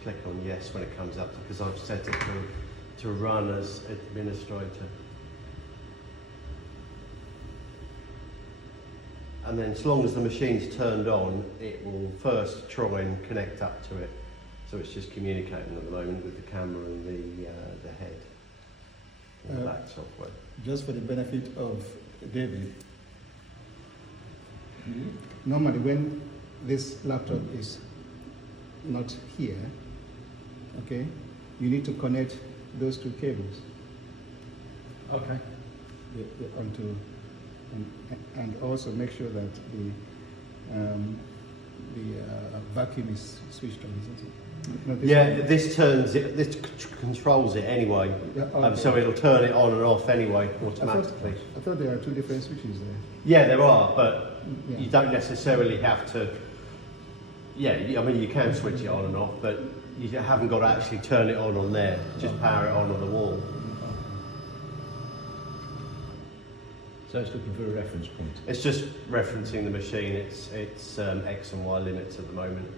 just click on yes when it comes up because I've set it to run as administrator. And then as long as the machine's turned on, it will first try and connect up to it. So it's just communicating at the moment with the camera and the head. And that software. Just for the benefit of David, normally when this laptop is not here, okay, you need to connect those two cables. Okay. Onto, and also make sure that the vacuum is switched on, isn't it? No, this turns it. This controls it anyway, Yeah, okay. so it'll turn it on and off anyway automatically. I thought there are two different switches there. Yeah, there are, but Yeah. you don't necessarily have to. Yeah, I mean you can switch it on and off, but you haven't got to actually turn it on there. Just power it on the wall. So it's looking for a reference point. It's just referencing the machine. It's X and Y limits at the moment.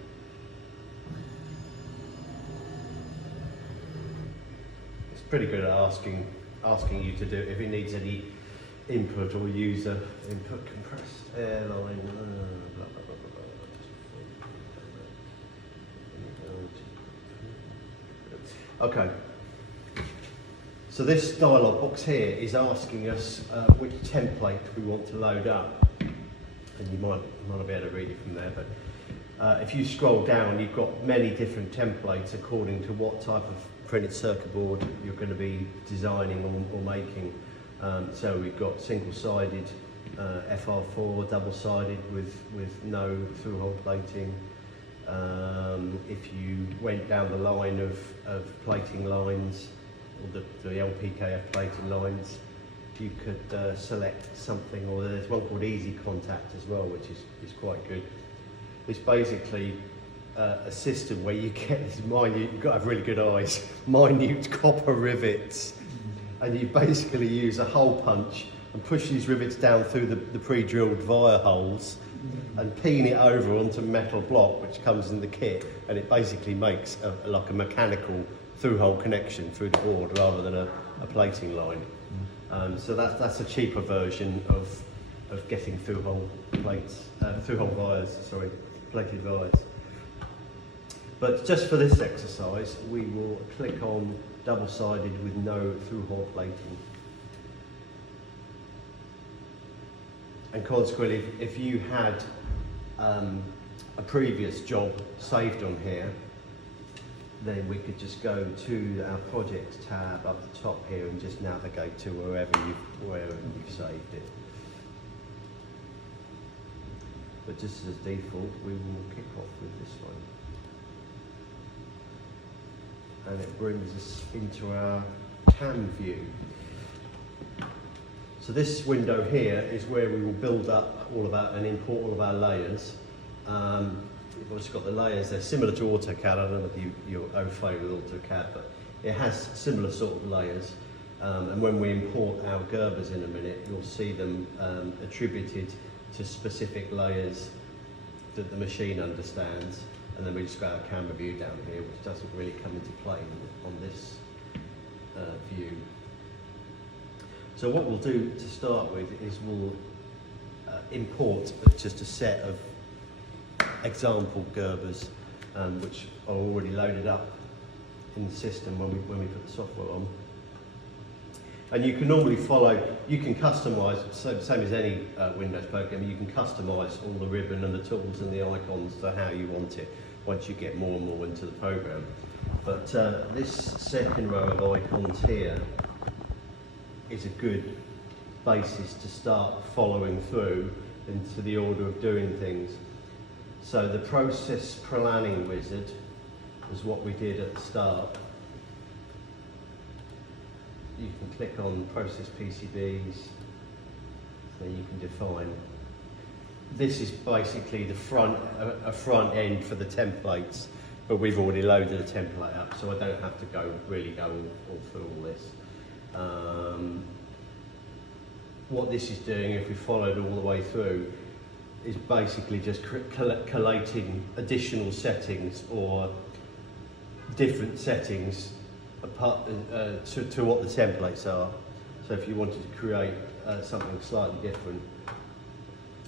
It's pretty good at asking you to do it if it needs any input or user input. Compressed airline. Blah, blah, blah, blah, blah. Okay. So this dialog box here is asking us which template we want to load up, and you might not be able to read it from there, but if you scroll down, you've got many different templates according to what type of printed circuit board you're going to be designing or making. So we've got single-sided FR4, double-sided with no through-hole plating. If you went down the line of plating lines, or the LPKF plating lines, you could select something, or there's one called Easy Contact as well, which is quite good. It's basically a system where you get this minute, you've got to have really good eyes, minute copper rivets, and you basically use a hole punch and push these rivets down through the pre-drilled via holes and peen it over onto metal block, which comes in the kit, and it basically makes like a mechanical through-hole connection through the board rather than a plating line. So that's a cheaper version of getting through-hole plates, through-hole vias, sorry, plated vias. But just for this exercise, we will click on double-sided with no through-hole plating. And consequently, if you had a previous job saved on here, then we could just go to our projects tab up the top here and just navigate to wherever you've saved it. But just as default, we will kick off with this one. And it brings us into our CAM view. So this window here is where we will build up all of our and import all of our layers. We've also got the layers, they're similar to AutoCAD. I don't know if you're au fait with AutoCAD, but it has similar sort of layers. And when we import our Gerbers in a minute, you'll see them attributed to specific layers that the machine understands. And then we just got our camera view down here, which doesn't really come into play on this view. So what we'll do to start with is we'll import just a set of example Gerbers, which are already loaded up in the system when we put the software on. And you can normally you can customise, same as any Windows program, you can customise all the ribbon and the tools and the icons to how you want it once you get more and more into the program. But this second row of icons here is a good basis to start following through into the order of doing things. So the process planning wizard was what we did at the start. You can click on process PCBs, then you can define. This is basically the a front end for the templates, but we've already loaded a template up, so I don't have to really go all through all this. What this is doing, if we followed all the way through, is basically just collating additional settings or different settings apart to what the templates are. So if you wanted to create something slightly different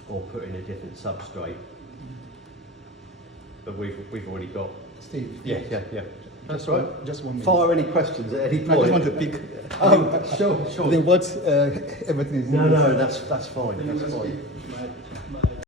or put in a different substrate, but we've already got. Steve. Yeah. That's Just right. Just 1 minute. Fire any questions at any I point. just want to pick. Sure. Then what everything is. No, that's fine. Then you That's can fine. speak.